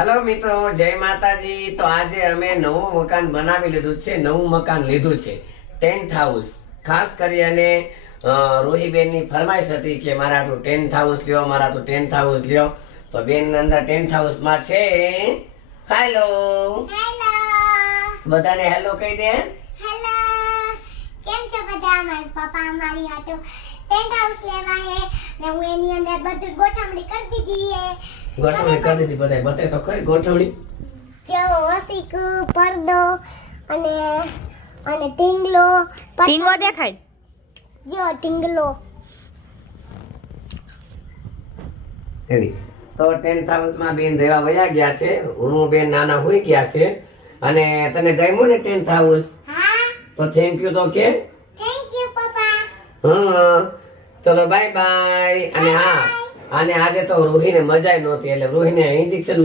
Hello મિત્રો, જય માતાજી। તો આજે અમે નવું મકાન બનાવી લીધું છે, નવું મકાન લીધું છે, ટેન્ટ હાઉસ। ખાસ કરી અને રોહીબેન ની ફરમાઈશ હતી કે મારા તું ટેન્ટ હાઉસ લ્યો, મારા તું ટેન્ટ હાઉસ લ્યો। તો બેન અંદર ટેન્ટ હાઉસ માં છે। હેલો હેલો બધાને હેલો કહી દે। હેલો કેમ છો બધા? મારા પપ્પા અમારી હાટો ટેન્ટ હાઉસ લેવા હે ને હું એની અંદર બધું ગોઠવણી કરી દીધી હે। ગોઠવણી કરી દીધી, બધાય બતાય તો ખરી ગોઠવણી। જો ઓસીકુ પડદો અને અને ટીંગલો ટીંગો દેખાય। જો ટીંગલો એવી તો ટેન્ટ હાઉસ માં બેન રહેવા વયા ગયા છે। હું બેન નાના હોઈ ગયા છે। અને તને ગમ્યું ને ટેન્ટ હાઉસ? હા તો થેન્ક યુ તો કે। થેન્ક યુ પપ્પા। હા ચલો બાય બાય। અને હા, અને આજે તો રૂહીને મજા નહોતી, એટલે રૂહીને ઇન્જેક્શન